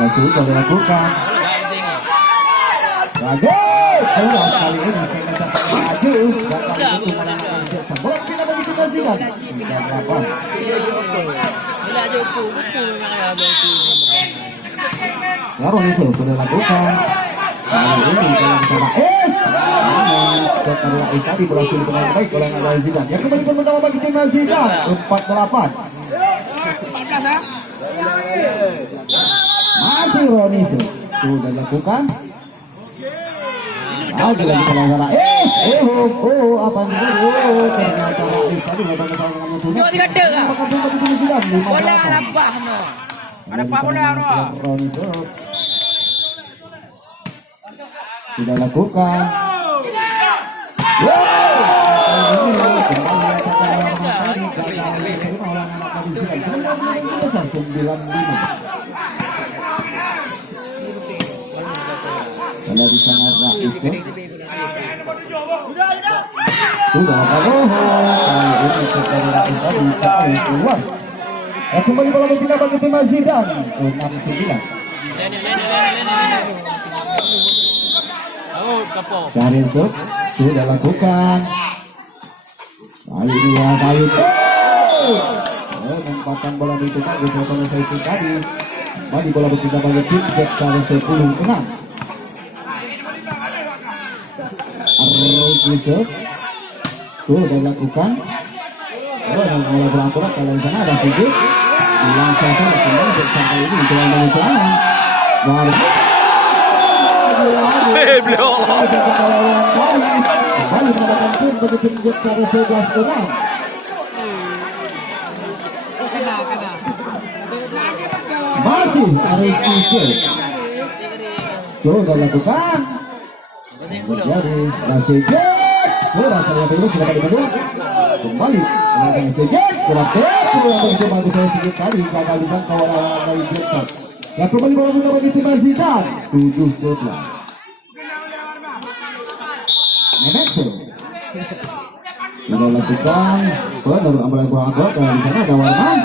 Masih sudah dilakukan. Lagi, keluar kali ini saya mencapai maju. Datang itu menangkan Jackson. Bola tidak begitu kasihan. 3-8. Laron itu sudah dilakukan. Kali ini dalam cara setelah tadi berhasil dengan baik oleh Al Zidan. Yang kembali pertama bagi tim Zidan 4-8. Masih Roni sudah dilakukan. Lagi dalam cara apa ini? Ternyata Rais tadi nggak tahu dengan musuhnya. Bola lapah no. Ada apa bola Roni sudah lakukan. Kalau di sana Rais sudah keluar. Kembali bola berpindah bagi tim Zidan 6-9. Karin Suk sudah lakukan. Kali ini ya kali menempatkan bola di depan di belakang saya itu tadi. Kembali bola berpindah bagi tim Jackson 10-6. Arroy Suk sudah lakukan. Dan bola berangkurat kalau di sana ada Sigit. Langsung saja kembali Jackson kali ini mencoba menyesuaikan. Belum. Masih Arif Isir. Coba lakukan. Jadi masih kurang terlihat dulu sudah dibantu. Kembali melakukan Sigit. Kurang mencoba bisa Sigit tadi gagal dengan kawalan dari Jackson. Ya kembali bola bola bagi tim Zidan 7-12. Nenek sudah lakukan benar ambil kurang akurat dan di sana ada Warman.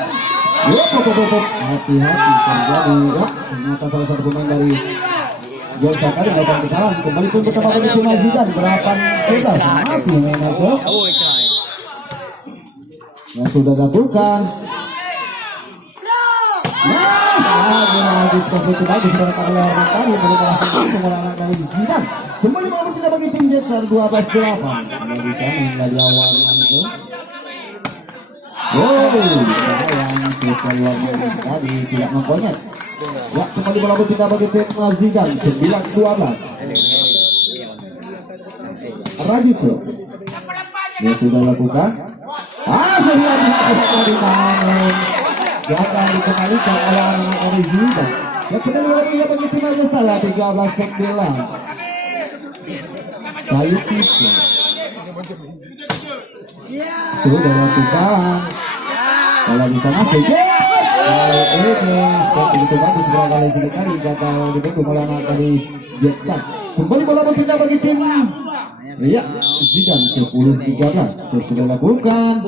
Hati-hati terjadi ya. Ternyata salah satu pemain dari Jackson tadi melakukan kesalahan. Kembali pun pertama bagi tim Zidan 8-11 masih Nenek yang sudah lakukan. Lagi posisi lagi sudah oleh tadi merupakan pengulangan dari Zidan. Kembali mau kita bagi tim Jackson 12-8. Dari sana dari awal itu. Yang keluar tadi tidak mengkonyet. Ya kembali bola kita bagi tim Zidan 9-12. Rajico. Dia sudah lakukan. Sudah di tangan. Jangan dikembalikan oleh anak dari Zidan. Ya kembali lagi ya bagi tim salah 13-9. Kayu pisau. Sudah lakukan. Kalau di sana saja. Kali ini begitu bagus berapa kali sekali gagal dibendung oleh anak dari Jackson. Kembali bola berpindah bagi tim. Iya, Zidan 10-13. Sudah lakukan.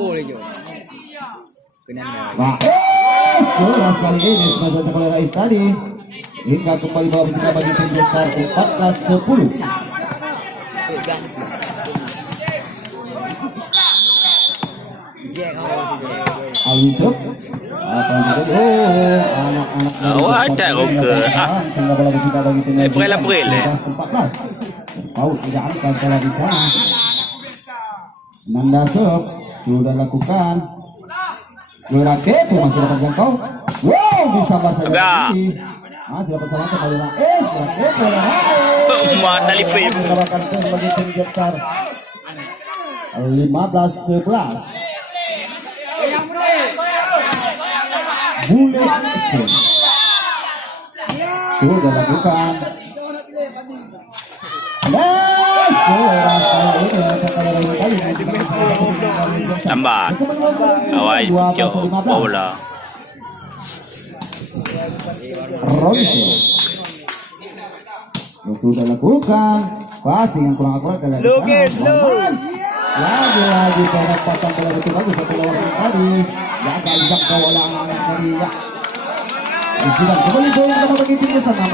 Keras kali ini sengaja oleh Rais tadi. Hingga kembali bola berpindah bagi tim Jackson 14-10. Alisuk Ada roke. April. Tahu tidak angkat bola di sana. Nanda Suk sudah lakukan. Lurake masih dapat jangkau. Wow, bisa bahasa lagi. Masih dapat salah kembali Mata lipip. Mendapatkan sebagai tim Jackson 15-11. Bule sudah lakukan. Tambah. Awal jauh bola. Ronso sudah lakukan. Passing yang kurang akurat kali ini. Lagi-lagi penempatan bola betul bagus satu lawan tadi. Gagal jangkau oleh anak dari Sudah kembali poin pertama bagi tim Jason.